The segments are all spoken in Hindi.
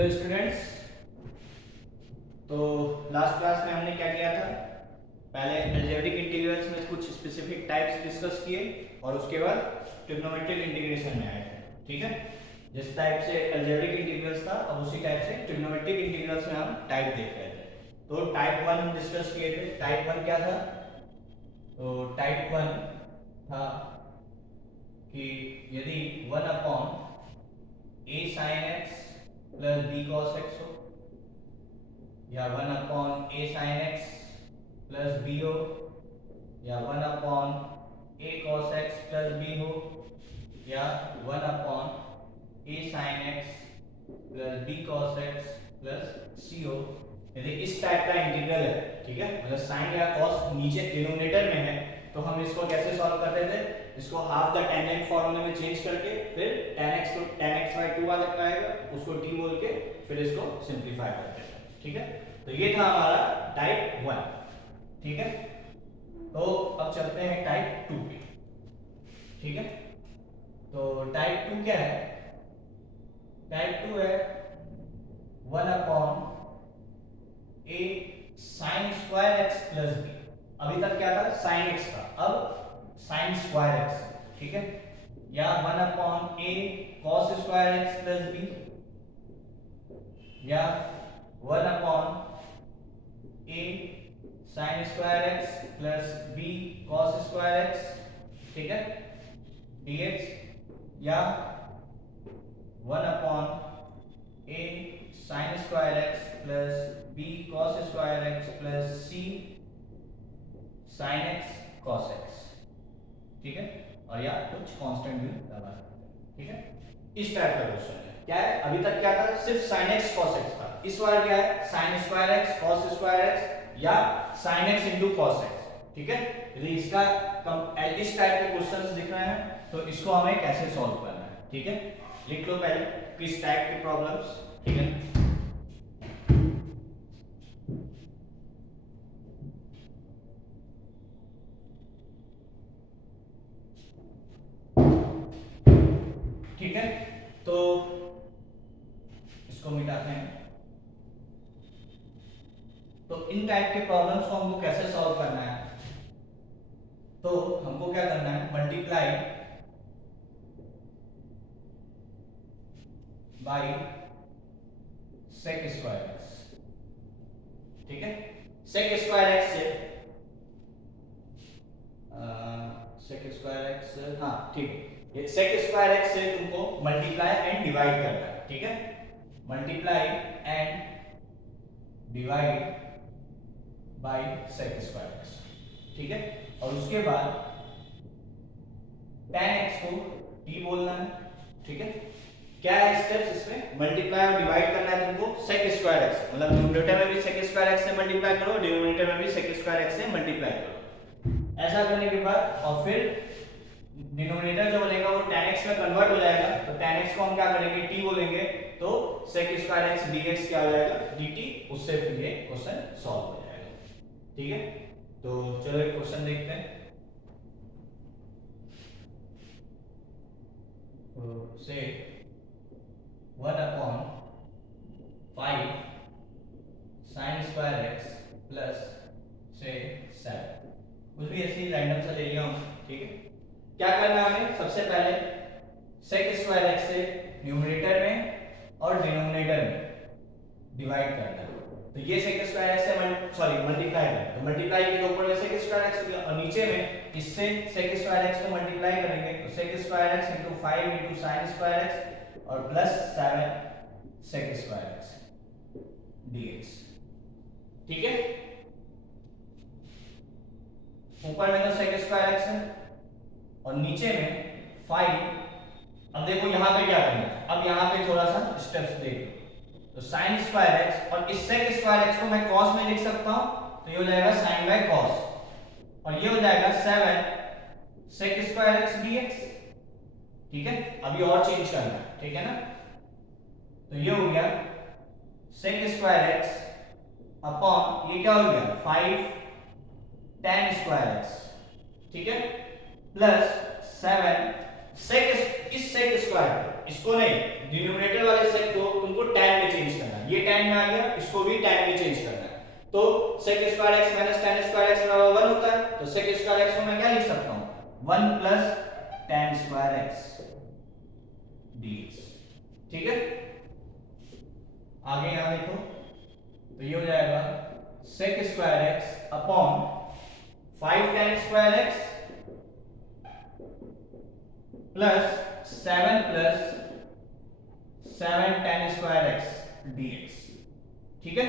Hello students. तो लास्ट क्लास में हमने क्या किया था, पहले अलजेब्रिक इंटीग्रल्स में कुछ स्पेसिफिक टाइप्स डिस्कस किए और उसके बाद ट्रिग्नोमेट्रिक इंटीग्रेशन में आए थे। ठीक है, जिस टाइप से अलजेब्रिक इंटीग्रल्स था अब उसी टाइप से ट्रिग्नोमेट्रिक इंटीग्रल्स में हम टाइप देख रहे थे। तो टाइप 1 हम डिस्कस किए थे। टाइप 1 क्या था? तो टाइप 1 था कि यदि 1 upon a sin x plus b cos x हो या 1 upon a sin x plus b हो या 1 upon a cos x plus b हो या 1 upon a sin x plus b cos x plus c हो। यदि इस टाइप का इंटीग्रल है, ठीक है, मतलब साइन या कॉस नीचे डिनोमिनेटर में है, तो हम इसको कैसे सॉल्व करते थे? इसको हाफ द टेंजेंट फॉर्मूले में चेंज करके फिर tan x को tan x by 2 आ सकता है, उसको t बोल के फिर इसको सिंपलीफाई करते थे। ठीक है, तो ये था हमारा टाइप 1। ठीक है, तो अब चलते हैं टाइप 2 पे। ठीक है, तो टाइप 2 क्या है? टाइप 2 है 1 upon a sin square x plus b। अभी तक क्या था? sin x था, अब sin स्क्वायर x। ठीक है, या 1 upon a cos square x plus b या 1 upon a sin square x plus b cos square x, ठीक है, dx या 1 upon a sin square x plus b cos square x plus c sin x cos x। ठीक है, और या कुछ कांस्टेंट भी लगा सकते हैं। ठीक है, इस टाइप का क्वेश्चन है। क्या है? अभी तक क्या था? सिर्फ sin x cos x था। इस बार क्या है? sin square x cos square x या sin x into cos x। ठीक है, यदि इसका इस टाइप के क्वेश्चंस दिख रहे हैं तो इसको हमें कैसे सॉल्व करना है। ठीक है, लिख लो पहले किस टाइप की प्रॉब्लम्स। ठीक है, ठीक है, तो इसको मिटाते हैं। तो इन टाइप के प्रॉब्लम्स को हमको कैसे सॉल्व करना है? तो हमको क्या करना है? Multiply by sec square x। ठीक है, sec स्क्वायर x से sec स्क्वायर x, हाँ ठीक है, ये sec स्क्वायर x से तुमको मल्टीप्लाई एंड डिवाइड करना है। ठीक है, multiply and divide by sec square x। ठीक है, और उसके बाद tan x को t बोलना है। ठीक है, क्या है स्टेप्स इसमें? मल्टीप्लाई और डिवाइड करना है तुमको sec स्क्वायर x, मतलब न्यूमरेटर में भी sec स्क्वायर x से मल्टीप्लाई करो, डिनोमिनेटर में भी sec स्क्वायर x से मल्टीप्लाई करो। ऐसा करने के बाद और फिर डिनोमिनेटर जो बनेगा वो tan x में कन्वर्ट हो जाएगा, तो tan x को हम क्या करेंगे? t बोलेंगे, तो sec स्क्वायर x dx क्या हो जाएगा? dt। उससे फिर ये क्वेश्चन सॉल्व हो जाएगा। ठीक है, तो चलो एक क्वेश्चन देखते हैं। तो से 1 upon 5 sin square x plus से 7, कुछ भी ऐसे ही रैंडम सा ले लिया हूं। ठीक है, क्या करना है हमें? सबसे पहले sec स्क्वायर x से न्यूमरेटर में और डिनोमिनेटर में डिवाइड करना है। तो ये sec स्क्वायर x से मल्टीप्लाई करना है, तो मल्टीप्लाई के ऊपर में sec स्क्वायर x और नीचे में इससे sec स्क्वायर x को मल्टीप्लाई करेंगे, तो sec square x into 5 into sin square x और plus 7 sec square x dx। ठीक है, ऊपर में तो sec स्क्वायर x है और नीचे में 5। अब देखो यहां पे क्या करना है, अब यहां पे थोड़ा सा स्टेप्स देखो। तो sin स्क्वायर x और इस sec स्क्वायर x को मैं cos में लिख सकता हूं, तो ये हो जाएगा sin बाय cos और ये हो जाएगा 7 sec स्क्वायर x dx। ठीक है, अभी और चेंज करना है। ठीक है ना, तो ये हो गया sec स्क्वायर x अपॉन ये क्या हो गया? 5 tan स्क्वायर x। ठीक है, प्लस 7 sec, इस sec स्क्वायर इसको नहीं, डिनोमिनेटर वाले sec को तुमको tan में चेंज ये tan में आ गया, इसको भी tan में चेंज करना है। तो sec square x minus tan square x बराबर 1 होता है, तो sec स्क्वायर x को मैं क्या लिख सकता हूं 1 plus tan square x dx। ठीक है, आगे यहां देखो, तो ये हो जाएगा sec square x upon 5 tan square x plus 7 plus 7 tan square x dx। ठीक है,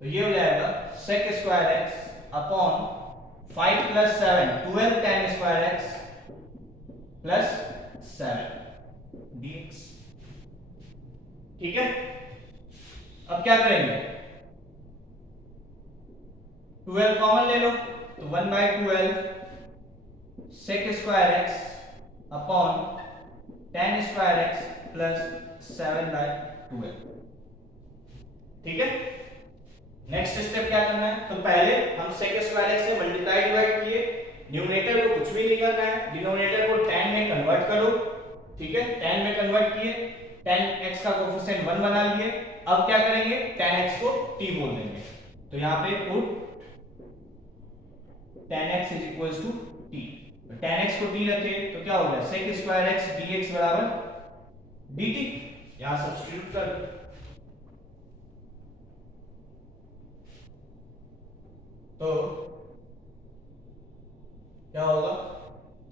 तो ये हो जाएगा sec square x upon 5 plus 7 12 tan square x plus 7 dx। ठीक है, अब क्या करेंगे, 12 कॉमन ले लो, तो 1/12 sec square x upon tan square x plus 7/12। ठीक है, नेक्स्ट स्टेप क्या करना है, तो पहले हम sec स्क्वायर x से मल्टीप्लाई डिवाइड किए, न्यूमरेटर को कुछ भी नहीं करना है, डिनोमिनेटर को tan में कन्वर्ट करो। ठीक है, tan में कन्वर्ट किए, tan x का कोएफिशिएंट 1 बना लिए। अब क्या करेंगे, tan x को t बोल देंगे, तो यहां पे put tan x is equals to t। tan x को t रखे तो क्या हो गया, sec स्क्वायर x dx बराबर dt। यहां सब्स्टिट्यूट कर दो, तो क्या होगा,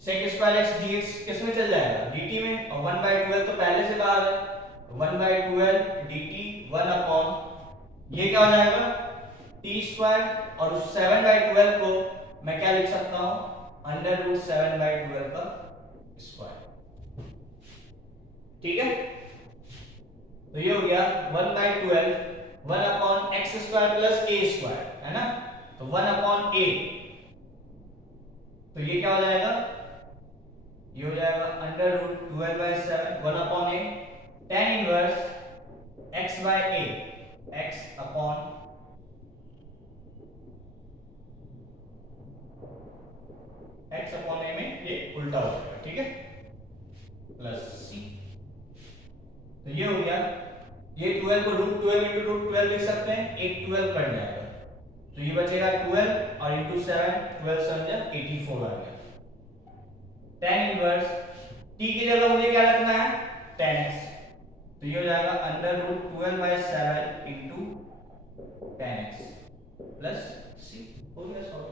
sec स्क्वायर x dx किस में चल जाएगा, dt में, और 1/12 तो पहले से बाहर है, 1/12 dt 1 अपॉन ये क्या हो जाएगा t स्क्वायर, और उस 7/12 को मैं क्या लिख सकता हूं √7/12 का स्क्वायर। ठीक है, तो ये हो गया 1/12 1 upon x square plus a square, है ना, तो 1 अपॉन a, तो ये क्या हो जाएगा, ये हो जाएगा √12/7 1 upon a tan inverse x by a, x upon x upon a में ये उल्टा हो जाएगा। ठीक है, प्लस c, तो ये हो गया, ये 12 को √12 into √12 लिख सकते हैं, 8 12 कट जाएगा, तो ये बचेगा 12 और into 7 12 7 जा 84 आ गया। tan इनवर्स t की जगह मुझे क्या रखना है tan x, तो ये हो जाएगा √12/7 into tan x plus c। हो गया सॉल्व,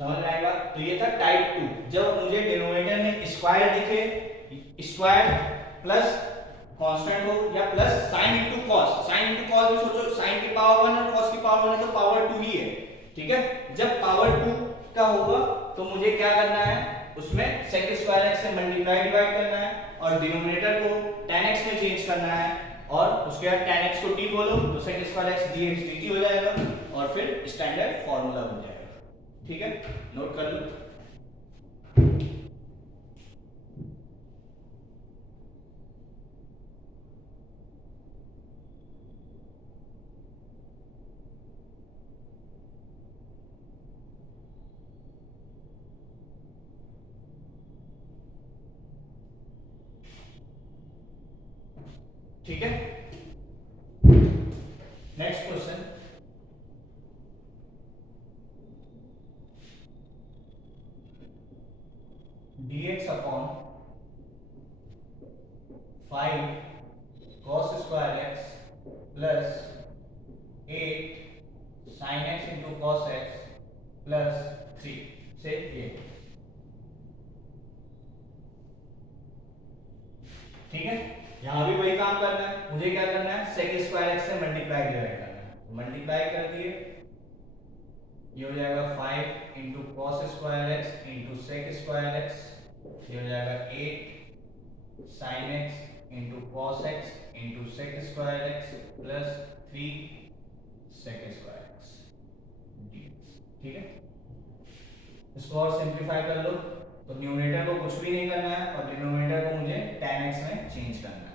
समझ में आएगा। तो ये था टाइप 2, जब मुझे डिनोमिनेटर में स्क्वायर दिखे, स्क्वायर प्लस कांस्टेंट हो, या plus sin into cos, sin into cos भी सोचो, sin की पावर 1 और cos की पावर 1 है तो पावर 2 ही है। ठीक है, जब पावर 2 का होगा तो मुझे क्या करना है, उसमें sec स्क्वायर x से मल्टीप्लाई डिवाइड करना है, और डिनोमिनेटर को tan x में चेंज करना है, और उसके बाद tan x को t बोलो तो sec square x dx dt हो जाएगा, और फिर स्टैंडर्ड फार्मूला बन जाएगा। ठीक है, नोट कर लो। ठीक है, next question, dx upon 5 cos square x plus 8 sin x into cos x plus 3 से ये। ठीक है, यहां भी वही काम करना है, मुझे क्या करना है, sec स्क्वायर x से मल्टीप्लाई डिवाइड करना है, मल्टीप्लाई कर दिए, ये हो जाएगा 5 into cos square x into sec square x, ये हो जाएगा 8 sin x into cos x into sec square x plus 3 sec square x dx। ठीक है, इसको और सिंप्लीफाई कर लो, तो न्यूमरेटर को कुछ भी नहीं करना है, और डिनोमिनेटर को मुझे tan x में चेंज करना है।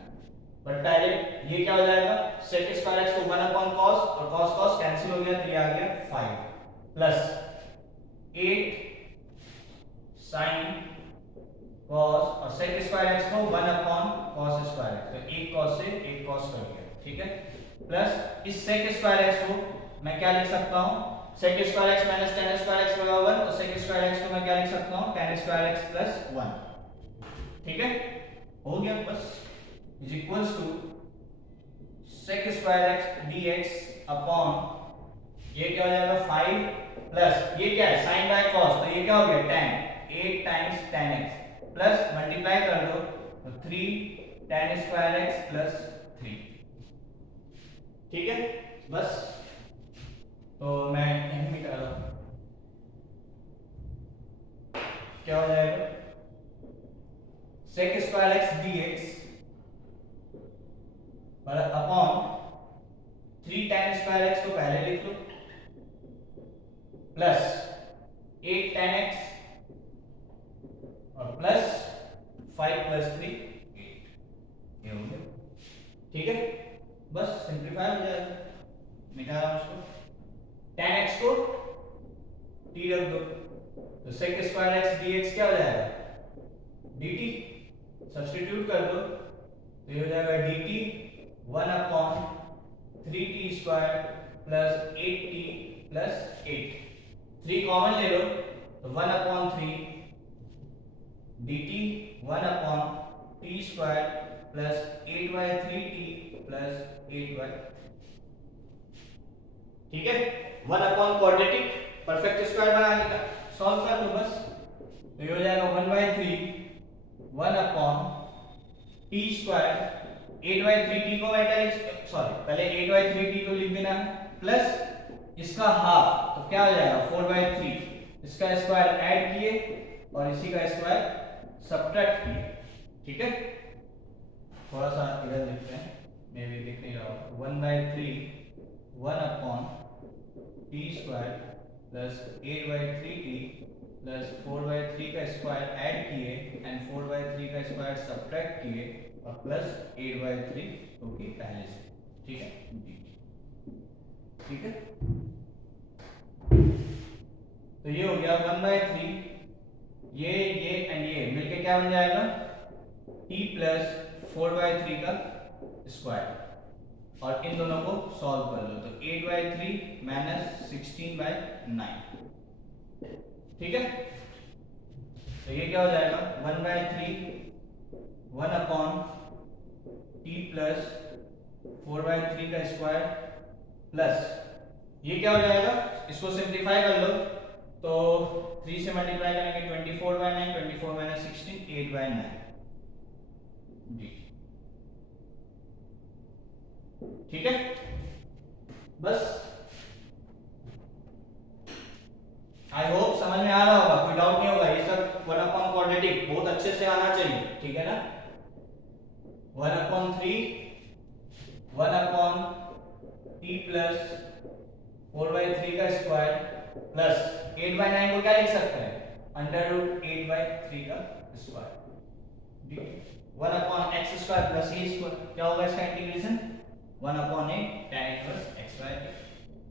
बट पहले ये क्या हो जाएगा, sec स्क्वायर x को 1 अपॉन cos, और cos cos कैंसिल हो गया, तो ये आ गया 5 प्लस 8 sin cos, और sec स्क्वायर x को 1 अपॉन cos स्क्वायर x, तो एक cos से एक cos कर गया, ठीक है, प्लस इस sec स्क्वायर एक्स को मैं क्या लिख सकता हूँ, sec square x minus tan square x बराबर 1 और sec स्क्वायर एक्स को मैं क्या लिख सकता हूँ, tan स्क्वायर एक्स प्लस 1। ठीक है, हो गया बस, is equals to sec square x dx upon ये क्या हो जाएगा 5 प्लस ये क्या है sin बाय cos, तो ये क्या हो गया tan, 8 times tan x plus multiply कर दो तो 3 tan स्क्वायर x प्लस 3। ठीक है, बस तो मैं यहीं मिटा रहा हूं, क्या हो जाएगा sec square x dx upon 3 tan square x को पहले लिख लो प्लस 8 tan x और प्लस 5 प्लस 3 8, ये हो गया। ठीक है, बस सिंप्लीफाई हो जाएगा, मिटा रहा हूं उसको, tan x को t रख दो तो sec स्क्वायर x dx क्या हो जाएगा dt, सब्स्टिट्यूट कर दो तो ये हो जाएगा dt 1 upon 3t square plus 8t plus 8, 3 common ले लो तो 1 upon 3 dt 1 upon t square plus 8 by 3t plus 8 by, ठीक है, 1 अपॉन क्वाड्रेटिक परफेक्ट स्क्वायर बनाने का सॉल्व कर लो बस, तो ये हो जाएगा 1 by 3 1 upon t square 8 by 3t को मैं क्या लिख, सॉरी पहले 8 बाय 3t को लिख देना प्लस इसका हाफ तो क्या हो जाएगा 4 बाय 3, इसका स्क्वायर ऐड किए और इसी का स्क्वायर सब्ट्रैक्ट किए। ठीक है, थोड़ा सा इधर लिखते हैं, मैं भी दिख नहीं रहा हूँ, 1 by 3 1 upon t square plus 8 by 3t plus 4 by 3 का स्क्वायर ऐड किए एंड 4 बाय 3 का स्क्वायर सब्ट्रैक्ट किए और प्लस 8 बाय 3 क्योंकि पहले से, ठीक है, ठीक है, तो ये हो गया 1 बाय 3, ये एंड ये मिलके क्या बन जाएगा t प्लस 4 बाय 3 का स्क्वायर और इन दोनों को सॉल्व कर लो तो 8 बाय 3 माइनस 16 बाय 9। ठीक है, तो ये क्या हो जाएगा 1 by 3 1 upon t plus 4 by 3 का स्क्वायर प्लस ये क्या हो जाएगा, इसको सिंप्लीफाई कर लो तो 3 से मल्टीप्लाई करेंगे 24 बाय 9, 24 माइनस 16 8 बाय 9 जी। ठीक है, बस आई होप समझ में आ रहा होगा, कोई डाउट नहीं होगा, ये सब 1 अपॉन क्वाड्रेटिक बहुत अच्छे से आना चाहिए। ठीक है ना, 1 upon 3 1 upon t plus 4 by 3 का स्क्वायर प्लस 8 बाय 9 को क्या लिख सकते हैं अंडर रूट 8 बाय 3 का square, 1 upon x square plus a square, क्या होगा इसका integration 1 upon a tan inverse x by a,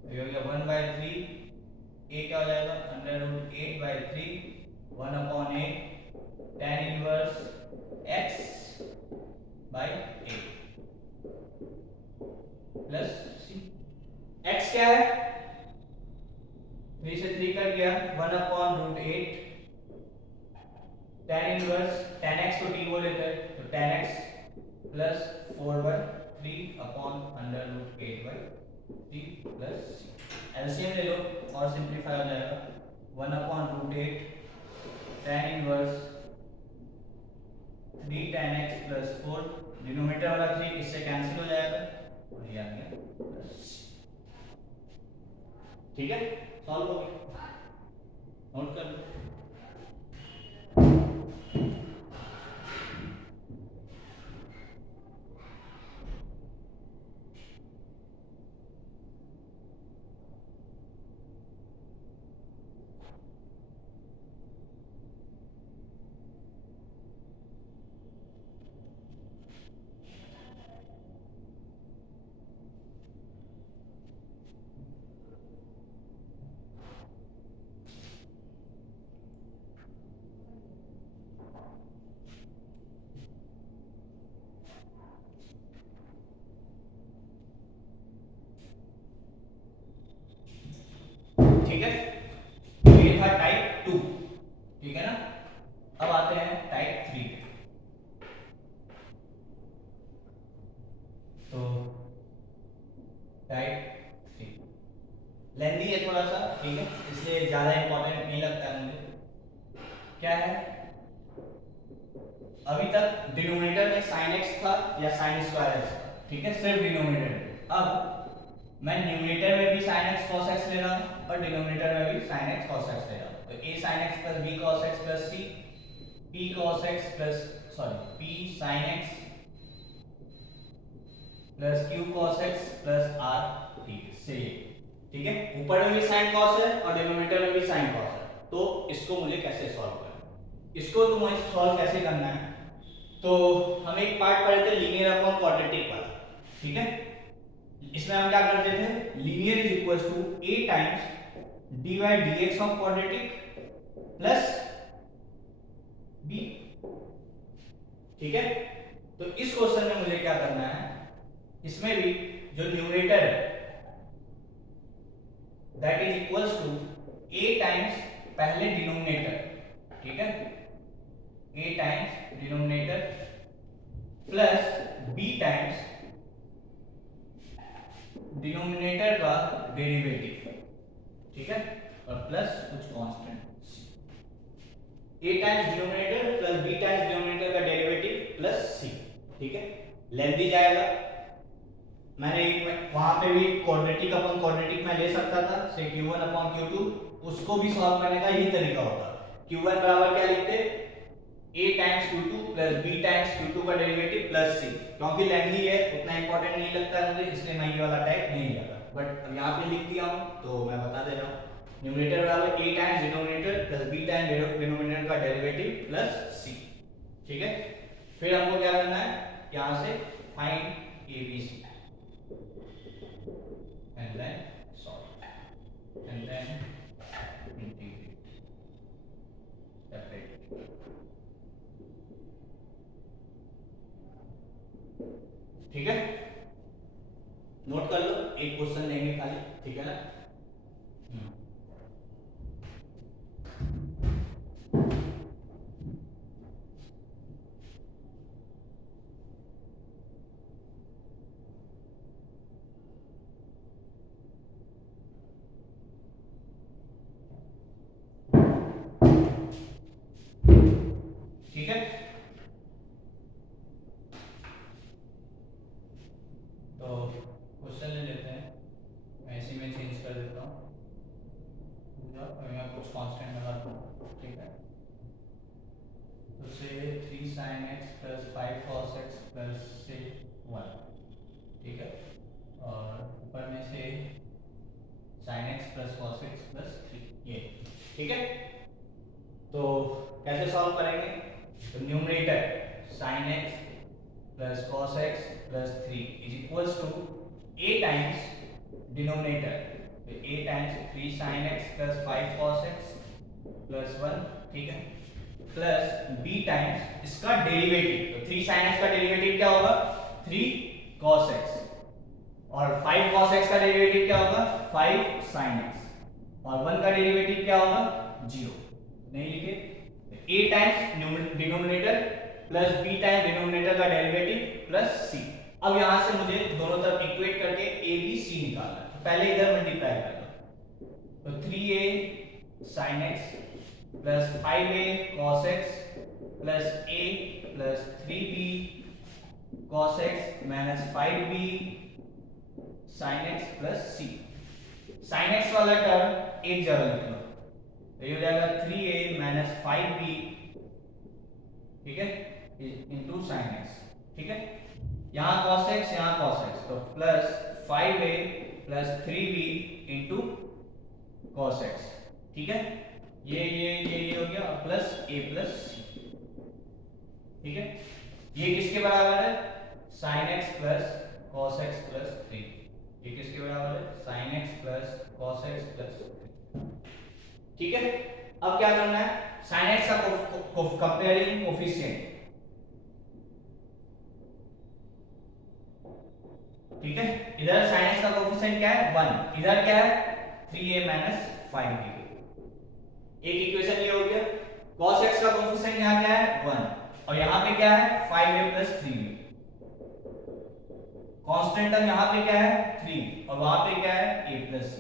तो ये हो गया 1 बाय 3 a क्या हो जाएगा under root 8 by 3 1 upon a tan inverse x by a plus c, x क्या है 3 से 3 कट गया 1 upon root 8 tan inverse tan x को t बोले थे तो tan x plus 4 by 3 upon under root 8 by 3 plus c, LCM ले लो और सिंप्लीफाई हो जाएगा 1 upon root 8 tan inverse 3 tan x plus 4, denominator वाला 3 इससे कैंसिल हो जाएगा और ये आ गया प्लस। ठीक है, सॉल्व हो गया, नोट कर लो। अब आते हैं टाइप 3 पे। तो टाइप 3 लेंदी है थोड़ा सा, ठीक है, इसलिए ज्यादा इंपॉर्टेंट नहीं लगता है मुझे। क्या है, अभी तक डिनोमिनेटर में sin x था या sin स्क्वायर x था, ठीक है, सिर्फ डिनोमिनेटर में। अब मैं न्यूमरेटर में भी sin x cos x ले रहा हूं और डिनोमिनेटर में भी sin x cos x ले रहा हूं। तो a sin x plus b cos x plus c p cos x plus p sin x plus q cos x plus r, ठीक है, से ठीक है, ऊपर में भी sin cos है और डिनोमिनेटर में भी sin cos है। तो इसको मुझे कैसे सॉल्व करना है, इसको तो मुझे सॉल्व कैसे करना है, तो हम एक पार्ट पढ़े थे लीनियर अपॉन क्वाड्रेटिक वाला, ठीक है। इसमें हम क्या करते थे, linear is equal to a times dy dx of quadratic plus b, ठीक है। तो इस क्वेश्चन में मुझे क्या करना है, इसमें भी जो न्यूमरेटर है that is equals to a times पहले डिनोमिनेटर, ठीक है, a times denominator plus b times denominator का डेरिवेटिव, ठीक है, और प्लस कुछ constant a times denominator plus b times denominator का डेरिवेटिव प्लस c, ठीक है। लेंथी जाएगा, मैंने वहां पे भी क्वाड्रेटिक अपॉन क्वाड्रेटिक में ले सकता था, से q1 अपॉन q2, उसको भी सॉल्व करने का यही तरीका होता। q1 बराबर क्या लिखते, a times q2 plus b times q2 का डेरिवेटिव प्लस c। क्योंकि लेंथी है उतना इंपॉर्टेंट नहीं लगता है मुझे, इसलिए मैं ये वाला टाइप नहीं लिया, बट अब यहाँ पे लिख दिया हूँ तो मैं बता दे रहा हूँ। न्यूमरेटर बराबर a times denominator plus b times denominator का डेरिवेटिव प्लस c, ठीक है। फिर हमको क्या करना है, यहाँ से find abc and then solve and then integrate separate, ठीक है। नोट कर लो, एक क्वेश्चन लेंगे खाली, ठीक है ना। ठीक है, तो क्वेश्चन ले लेते हैं, मैं इसी में चेंज कर देता हूँ, मैं कुछ कांस्टेंट लगाता हूँ, ठीक है। तो से 3 sin x plus 5 cos x plus से 1, ठीक है, और ऊपर में से sin x plus cos x plus 3, ये, ठीक है। तो कैसे सॉल्व करेंगे, तो numerator sin x plus cos x plus 3 is equals to a times denominator, तो a times 3 sin x plus 5 cos x plus 1, ठीक है, प्लस b टाइम्स इसका डेरिवेटिव, तो 3 sin x का डेरिवेटिव क्या होगा, 3 cos x, और 5 cos x का डेरिवेटिव क्या होगा, 5 sin x, और 1 का डेरिवेटिव क्या होगा, 0, नहीं लिखे। a times denominator plus b times denominator का डेरिवेटिव प्लस c। अब यहां से मुझे दोनों तरफ इक्वेट करके a b c निकालना है, तो पहले इधर मल्टीप्लाई कर लो, तो 3a sin x plus 5a cos x plus a plus 3b cos x minus 5b sin x plus c। sin x वाला टर्म एक जगह लिख लो, तो ये हो जाएगा 3a माइनस 5b, ठीक है, इनटू sin x, ठीक है। यहाँ cos x यहाँ cos x, तो plus 5a plus 3b into cos x, ठीक है। ये हो गया, प्लस a प्लस c, ठीक है। ये किसके बराबर है, sin x plus cos x plus 3, ये किसके बराबर है, sin x plus cos x plus 3, ठीक है। अब क्या करना है, sin x का कंपेयरिंग कोफिशिएंट, ठीक है, इधर sin x का कोफिशिएंट क्या है, 1, इधर क्या है 3a माइनस 5b, एक इक्वेशन ये हो गया। cos x का कोफिशिएंट कोएफिशिएंट यहाँ क्या है 1 और यहाँ पे क्या है 5a plus 3b। Constant term यहाँ पे क्या है 3 और वहां पे क्या है a प्लस c।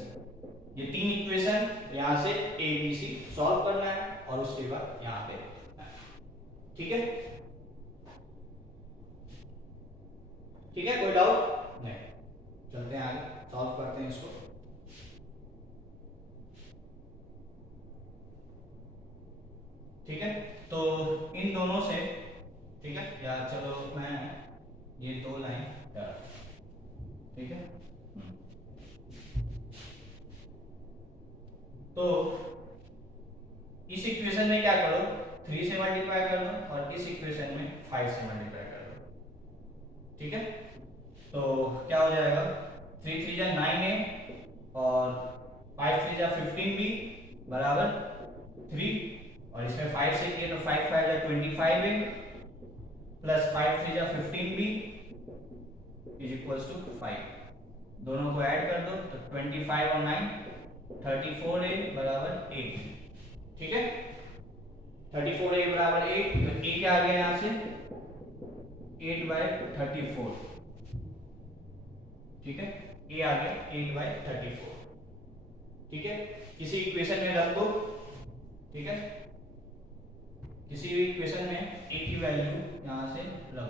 ये तीन इक्वेशन यहाँ से a b c सॉल्व करना है और उसके बाद यहाँ पे, ठीक है। ठीक है, कोई डाउट नहीं, चलते हैं आगे, सॉल्व करते हैं इसको। ठीक है, तो इन दोनों से, ठीक है, या चलो मैं ये दो लाइन, ठीक है। तो इस इक्वेशन में क्या करो 3 से मल्टीप्लाई कर दो और इस इक्वेशन में 5 से मल्टीप्लाई कर दो, ठीक है। तो क्या हो जाएगा 3 3 जा 9a और 5 3 जा 15b बराबर 3 और इसमें 5 से किए तो 5 5 जा 25a प्लस 5 3 जा 15b इज इक्वल्स टू 5। दोनों को ऐड कर दो तो 25 और 9 34a बराबर 8, ठीक है। 34a बराबर 8 तो a क्या आ गया यहाँ से 8/34, ठीक है। a आ गया 8/34, ठीक है। किसी इक्वेशन में रख दो, ठीक है, किसी भी इक्वेशन में a की वैल्यू यहाँ से रख दो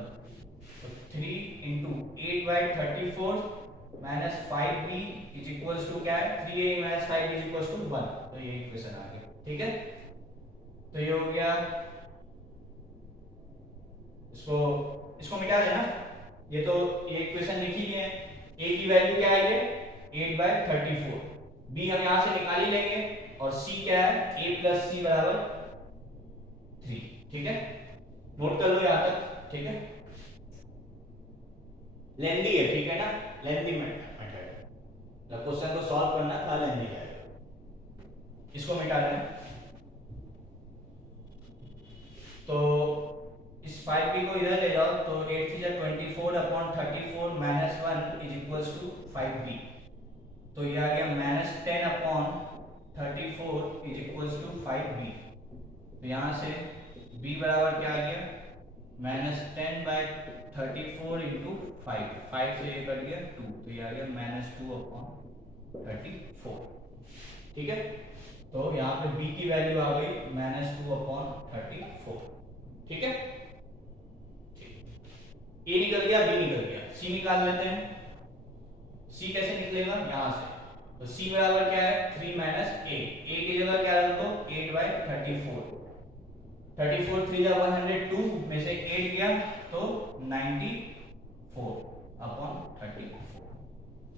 तो 3 into 8/34 minus 5b is equals to क्या है 3a minus 5b is equals to 1। तो ये इक्वेशन आ गया, ठीक है। तो ये हो गया, इसको मिटा देना, ये तो ये इक्वेशन लिखी है। a की वैल्यू क्या है ये 8/34, b हम यहां से निकाल ही लेंगे और c क्या है a प्लस c बराबर 3, ठीक है। नोट कर लो यहां तक, ठीक है। लेंदी है, ठीक है ना, लेंदी मेथड, जब क्वेश्चन को सॉल्व करना था लेंदी जाएगा। इसको मिटा दें तो इस 5b को इधर ले जाओ तो 8 3 जा 24/34 minus 1 is equals to 5b। तो ये आ गया minus 10/34 is equals to 5b। तो यहाँ से b बराबर क्या आ गया माइनस 10/34 इंटू 5 से ये कट गया 2 तो ये आ गया माइनस 2/34, ठीक है। तो यहाँ पे b की वैल्यू आ गई माइनस 2/34, ठीक है। a निकल गया b निकल गया, c निकाल लेते हैं। c कैसे निकलेगा यहाँ से, तो c बराबर क्या है 3 माइनस a की जगह क्या रख दो 8/34, 34 3 जा 102 में से 8 गया तो 94/34,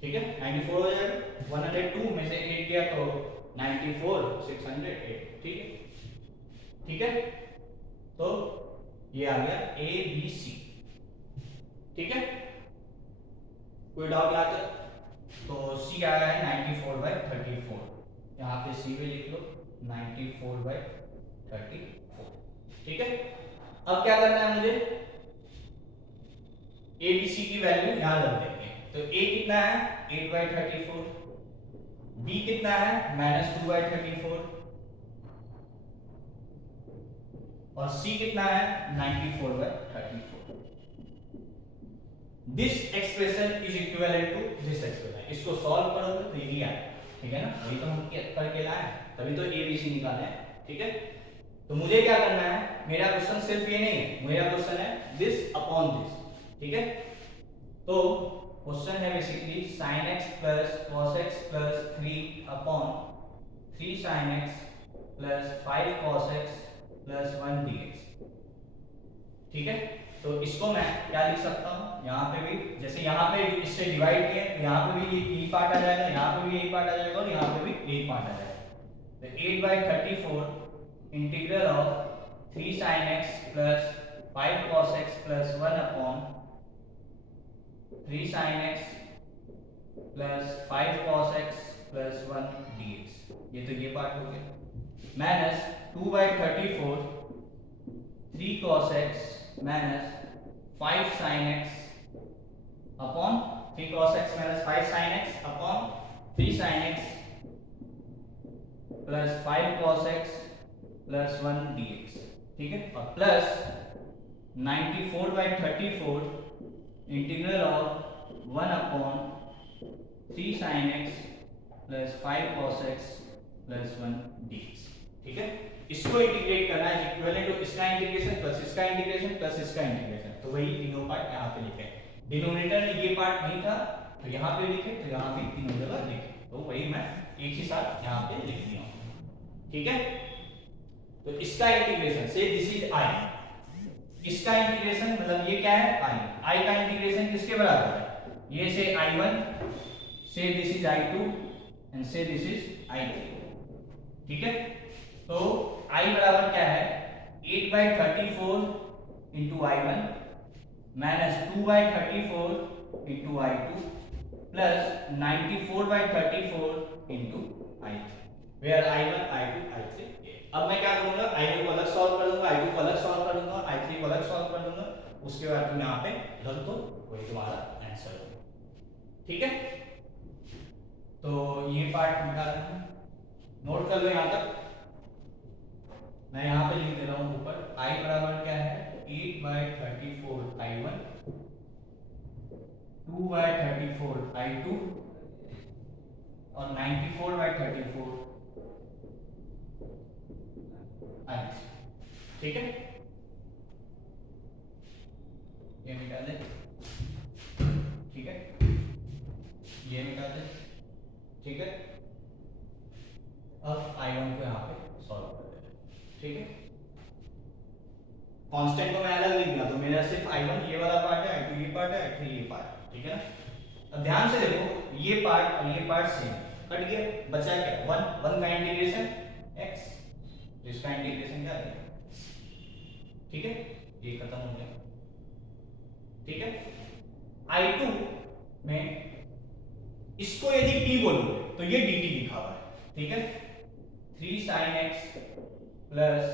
ठीक है। 94 हो जाएगा, 102 में से 8 गया तो 94 608, ठीक है, ठीक है। तो ये आ गया a b c, ठीक है। कोई डाउट यहाँ तक, तो c आया है 94/34, यहाँ पे c भी लिख लो 94/34, ठीक है। अब क्या करना है मुझे a b c की वैल्यू यहां रख देंगे। तो a कितना है 8/34, b कितना है -2/34 और c कितना है 94/34। This expression is equivalent to this expression. इसको सॉल्व करोगे तो यही आएगा, ठीक है ना, वही तो हम करके लाए हैं, तभी तो a b c निकाले हैं, ठीक है। तो मुझे क्या करना है, मेरा क्वेश्चन सिर्फ ये नहीं है, मेरा क्वेश्चन है दिस अपॉन दिस, ठीक है। तो क्वेश्चन है basically sin x plus cos x plus 3 upon 3 sin x plus 5 cos x plus 1 dx, ठीक है। तो इसको मैं क्या लिख सकता हूँ, यहाँ पे भी जैसे यहाँ पे इससे डिवाइड किए तो यहाँ पे भी यही पार्ट आ जाएगा, यहाँ पे भी यही पार्ट आ जाएगा और यहाँ पे भी यही पार्ट आ जाएगा। तो 8/34 integral of 3 sin x plus 5 cos x plus 1 upon 3 sin x plus 5 cos x plus 1 dx, ये तो ये पार्ट हो गया, minus 2/34 3 cos x minus 5 sin x upon 3 cos x minus 5 sin x upon 3 sin x plus 5 cos x plus 1 dx, ठीक है, और plus 94/34 integral of 1/3 sin x plus 5 cos x plus 1 dx। ठीक है, इसको इंटीग्रेट करना है इक्विवेलेंट टू इसका इंटीग्रेशन प्लस इसका इंटीग्रेशन प्लस इसका इंटीग्रेशन। तो वही तीनों पार्ट यहाँ पे लिखे, डिनोमिनेटर में ये पार्ट नहीं था तो यहाँ पे लिखे, तो यहाँ पे तीनों जगह लिखे, तो वही मैं एक ही साथ यहाँ पे लिख दिया हूँ। ठीक है, तो इसका इंटीग्रेशन से दिस इज i, इसका इंटीग्रेशन मतलब ये क्या है i का इंटीग्रेशन किसके बराबर है, ये से i1 से दिस इज i2 एंड से दिस इज i3। ठीक है, तो i बराबर क्या है 8/34 into i1 minus 2/34 into i2 plus 94/34 into i3 where i1 i2 i3। अब मैं क्या करूंगा i1 को अलग सॉल्व कर दूंगा, i2 को अलग सॉल्व कर दूंगा, i3 को अलग सॉल्व कर दूंगा, उसके बाद तुम यहाँ पे रख दो, वही तुम्हारा आंसर होगा। ठीक है, तो ये पार्ट निकाल रहे हैं, नोट कर लो यहाँ तक। मैं यहाँ पे लिख दे रहा हूँ ऊपर i बराबर क्या है 8/34 i1 2/34 i2 और 94/34 i3। ठीक है, ये मिटा दे, ठीक है, ये मिटा दे। ठीक है, अब i1 को यहाँ पे सॉल्व कर दे। ठीक है, कांस्टेंट को मैं अलग लिख दिया, तो मेरा सिर्फ i1 ये वाला पार्ट है, i2 ये पार्ट है, i3 ये पार्ट। ठीक है ना, अब ध्यान से देखो ये पार्ट और ये पार्ट सेम कट गया, बचा क्या 1 का इंटीग्रेशन x, तो इसका इंटीग्रेशन क्या है। ठीक है, ये खत्म हो गया। ठीक है, i2 में इसको यदि t बोलोगे तो ये dt लिखा हुआ है। ठीक है, 3 sin x plus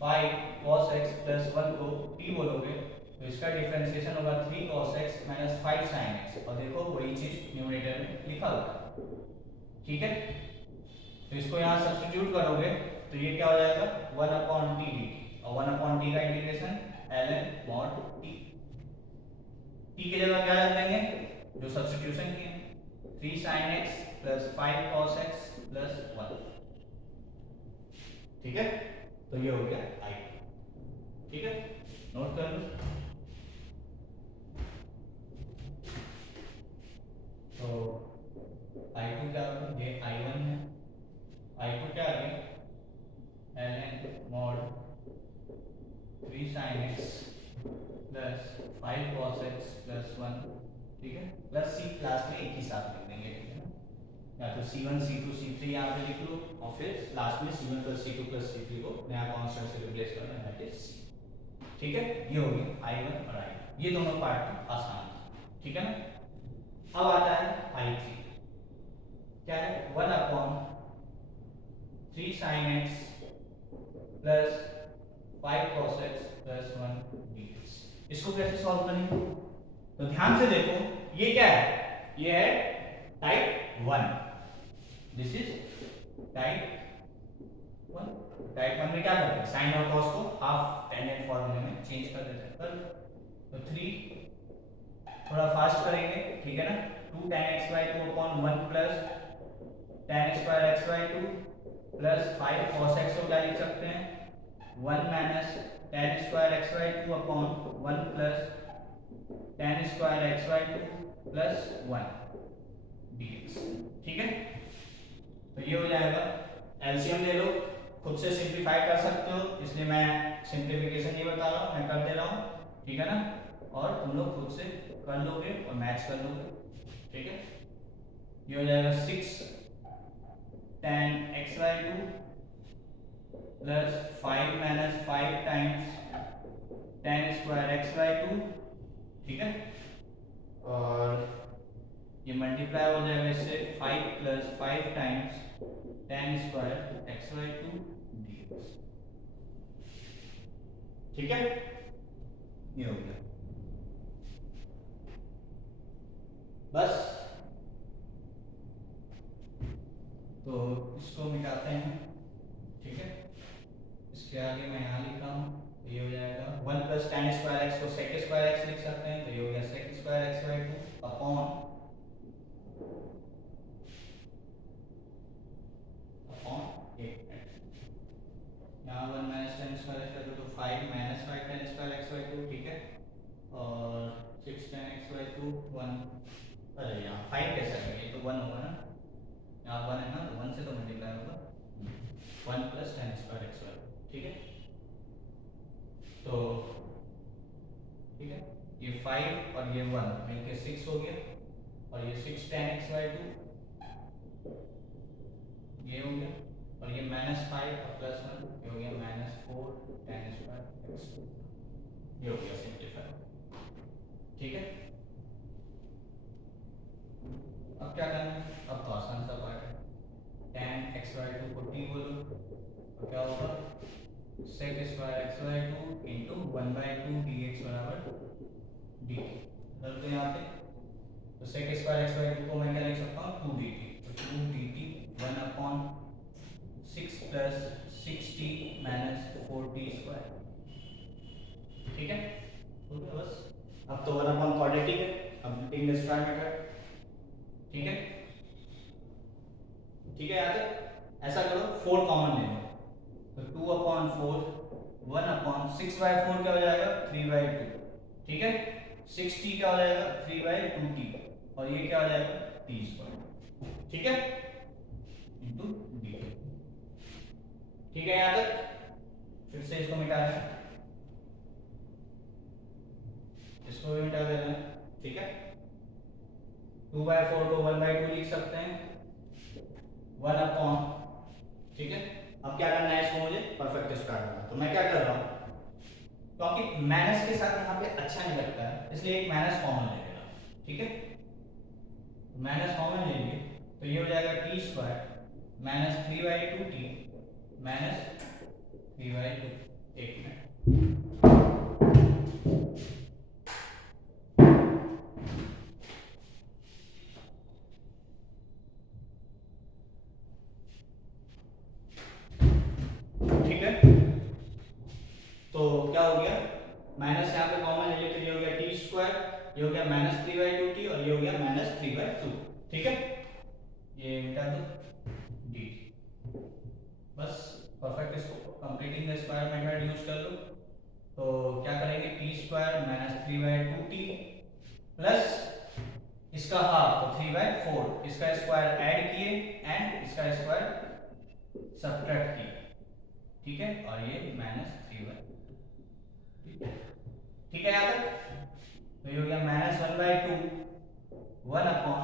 5 cos x plus 1 को t बोलोगे तो इसका डिफरेंशिएशन होगा 3 cos x minus 5 sin x, और देखो वही चीज न्यूमरेटर में लिखा हुआ है। ठीक है, तो इसको यहाँ सब्स्टिट्यूट करोगे तो ये क्या हो जाएगा 1/t dt, और 1/t का integration ln mod t, t की जगह क्या रख देंगे जो सब्स्टिट्यूशन किए 3 sin x plus 5 cos x plus 1। ठीक है, तो ये हो गया i। ठीक है, नोट कर लो। तो i2 क्या होगा, ये i1 है, i2 क्या आ गया ln mod 3 sin x plus 5 cos x plus 1। ठीक है, प्लस c क्लास में एक ही साथ लिख देंगे। ठीक है ना, या तो c1 c2 c3 यहाँ पे लिख लो, और फिर लास्ट में c1 plus c2 plus c3 को नया कांस्टेंट से रिप्लेस करना है, दैट इज c। ठीक है, ये हो गया i1 और i2, ये दोनों पार्ट आसान है। ठीक है ना, अब आता है i3, क्या है 1/3 sin x plus 5 cos x plus 1 dx। इसको कैसे सॉल्व करेंगे, तो ध्यान से देखो ये क्या है, ये है type 1, this is type 1। Type 1 में क्या करते हैं साइन और कॉस को हाफ टेंजेंट फॉर्मूले में चेंज कर देते हैं। तो 3 थोड़ा फास्ट करेंगे। ठीक है ना, 2 tan x by 2 upon 1 plus tan square x by 2 plus 5 cos x को क्या लिख सकते हैं 1 minus tan square x by 2 upon 1 plus tan square x by 2 plus 1 dx। ठीक है, तो ये हो जाएगा, एलसीएम ले लो, खुद से सिंप्लीफाई कर सकते हो, इसलिए मैं सिंप्लीफिकेशन नहीं बता रहा हूँ, मैं कर दे रहा हूँ। ठीक है ना, और तुम लोग खुद से कर लोगे और मैच कर लोगे। ठीक है, ये हो जाएगा 6 tan x by 2 plus 5 minus 5 times tan square x by 2। ठीक है, और ये मल्टीप्लाई हो जाएगा इससे 5 plus 5 times tan square x by 2 dx। ठीक है, ये हो गया, बस। तो इसको मिटाते हैं। ठीक है, इसके आगे मैं यहाँ लिखा हूँ, तो ये हो जाएगा 1 प्लस टेन स्क्वायर एक्स को सेक स्क्वायर एक्स लिख सकते हैं, तो ये हो गया sec square x by 2 upon यहाँ 1 minus tan square x by 2 तो 5 minus 5 tan square x by 2, ठीक है, और 6 टेन एक्स बाई 2 1, अरे यहाँ 5 कैसे आ गया, ये तो 1 होगा ना, यहाँ 1 है ना, तो 1 से तो मल्टीप्लाई होगा 1 plus ten square x by 2, ठीक है, तो ठीक है, ये 5 और ये 1 मिलके 6 हो गया, और ये 6 टेन एक्स बाई 2 ये हो गया, और ये माइनस 5 और प्लस 1 ये हो गया माइनस 4 टेन स्क्वायर एक्स, ये हो गया सिंप्लीफाई, ठीक है। अब क्या करना है, अब तो आसान सा पार्ट है, टेन एक्स बाई 2 को टी बोलो तो क्या होगा sec square x by 2 into 1 by 2 d x बराबर डी टी, मतलब तो यहाँ पे तो सेक स्क्वायर एक्स बाई 2 को मैं क्या लिख सकता हूँ 2 डी टी, तो 2 D T 1 upon 6 plus 6t minus 4t square, ठीक है, हो गया बस। अब तो 1 अपॉन क्वाड्रेटिक है, अब लिखेंगे स्क्वायर मेथड, ठीक है, ठीक है, याद है, ऐसा करो 4 कॉमन ले लो, तो 2 अपॉन 4 1 अपॉन 6 बाई 4 क्या हो जाएगा 3 बाई 2, ठीक है, 6t क्या हो जाएगा 3 बाई 2t, और ये क्या हो जाएगा t स्क्वायर, ठीक है, इंटू डी, ठीक है, यहाँ तक फिर से इसको मिटा दें, इसको भी मिटा देना, ठीक है, 2 बाई 4 को 1 बाई 2 लिख सकते हैं 1 अपॉन, ठीक है, अब क्या करना है इसको मुझे परफेक्ट स्क्वायर करना, तो मैं क्या कर रहा हूँ, क्योंकि माइनस के साथ यहाँ पे अच्छा नहीं लगता है इसलिए एक माइनस कॉमन ले लेना, ठीक है, माइनस कॉमन लेंगे तो ये हो जाएगा T square minus 3 by 2t minus 3 by 2, एक मिनट, ठीक है, तो क्या हो गया माइनस यहाँ पे कॉमन ले लेते, ये हो गया टी स्क्वायर, ये हो गया माइनस 3 बाई 2t और ये हो गया माइनस 3 बाई 2, ठीक है, ये मिटा दो डी, बस परफेक्ट, इसको completing the square method use कर लो, तो क्या करेंगे T square minus 3 by 2t plus इसका हाफ तो 3 बाई 4, इसका स्क्वायर ऐड किए एंड इसका स्क्वायर सब्ट्रैक्ट किए, ठीक है, और ये माइनस 3 बाई, ठीक है, याद है, तो ये हो गया माइनस 1 बाई 2 1 अपॉन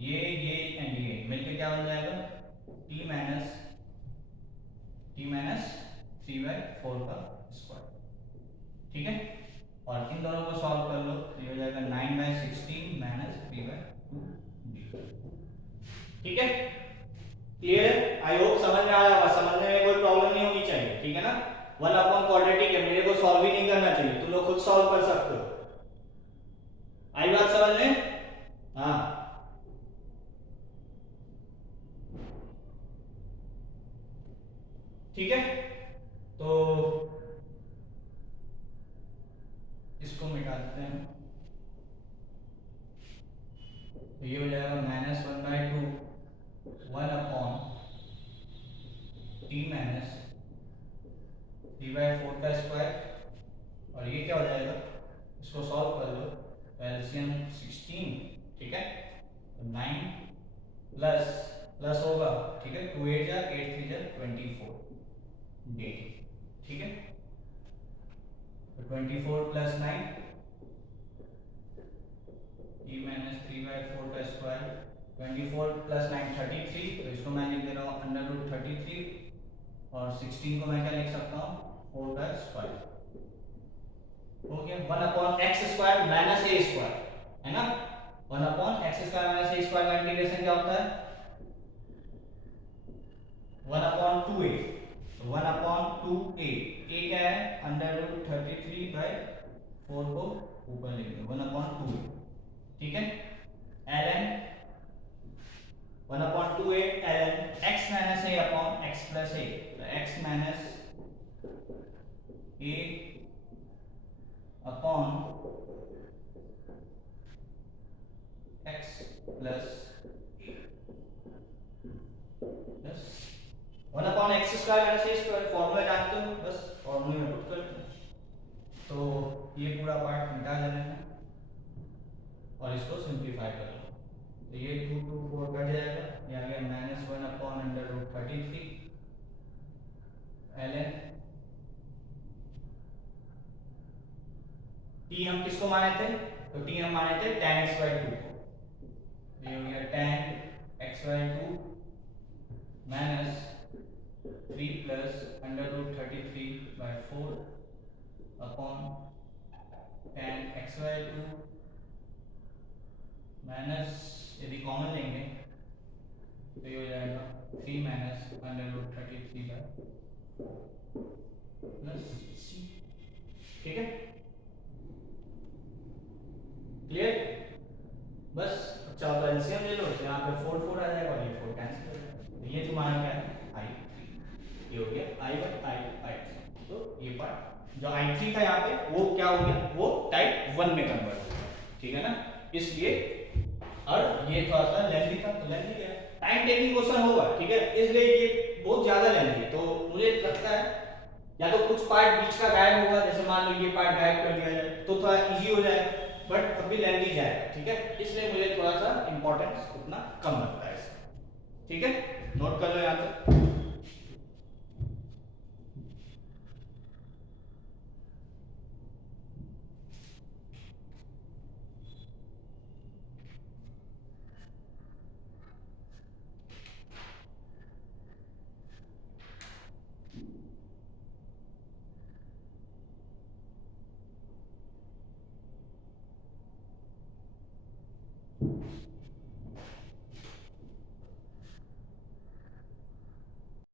ये एंड ये मिलके क्या बन जाएगा t माइनस 3 बाई 4 का स्क्वायर, ठीक है, और इन दोनों को सॉल्व कर लो तो ये हो जाएगा 9 बाई 16 माइनस 3 बाई 2, ठीक है, क्लियर है, आई होप समझ में आया होगा, समझने में कोई प्रॉब्लम नहीं होनी चाहिए, ठीक है ना, 1 अपॉन क्वाड्रेटिक है, मेरे को सॉल्व ही नहीं करना चाहिए, तुम लोग खुद सॉल्व कर सकते हो, आई बात समझ में, हाँ, ठीक है, तो इसको मिटा देते हैं, तो ये हो जाएगा minus 1 by 2 1 upon T minus 3 by 4 का स्क्वायर, और ये क्या हो जाएगा, इसको सॉल्व कर लो, एलसीएम 16, ठीक है, तो 9 प्लस होगा, ठीक है, 2 8 जा 8 3 जा 24 डी, ठीक है, तो 24 प्लस 9 e माइनस 3 बाई 4 का स्क्वायर, 24 प्लस 9 33, तो इसको मैं लिख दे रहा हूँ अंडर रूट 33, और 16 को मैं क्या लिख सकता हूँ 4 का स्क्वायर, हो गया 1 upon x square minus a square, है ना, 1 upon x square minus a square का इंटीग्रेशन क्या होता है 1 upon 2a, 1 upon 2a, a क्या है अंडर रूट 33 बाई 4 को ऊपर लिख दो 1 अपॉन 2, ठीक है, ln 1 upon 2a ln x minus a upon x plus a, तो x minus a upon x plus plus 1/x² minus a square, formula जानते हो, बस फॉर्मूले में पुट करते हैं। तो ये पूरा पार्ट मिटा देना है और इसको सिंप्लीफाई कर लो। तो ये 2 2 4 कट जाएगा, ये आ गया -1/√33 ln t हम किसको माने थे, तो t हम माने थे tan x/2 को। ये हो गया tan x/2 minus 3 plus √33/4 upon tan x/2 minus, यदि कॉमन लेंगे तो ये हो जाएगा 3 माइनस √33/4 प्लस c। ठीक है, क्लियर। बस चाहो तो एलसीएम ले लो, तो यहाँ पे 4 4 आ जाएगा और ये 4 कैंसिल हो जाएगा। तो ये तुम्हारा क्या है, i3। ये हो गया i1 i3। तो ये पार्ट जो i3 था यहाँ पे वो क्या हो गया, वो टाइप 1 में कन्वर्ट हो गया। ठीक है ना, इसलिए। और ये थोड़ा सा लेंथी था, तो लेंथी है, टाइम टेकिंग क्वेश्चन होगा। ठीक है, इसलिए ये बहुत ज्यादा लेंथी है। तो मुझे लगता है या तो कुछ पार्ट बीच का गायब होगा, जैसे मान लो ये पार्ट गायब कर दिया जाए तो थोड़ा इजी हो जाएगा, बट तब भी लेंथी जाएगा। ठीक है, इसलिए मुझे थोड़ा सा इंपॉर्टेंस उतना कम लगता है इसका। ठीक है, नोट कर लो यहाँ तक।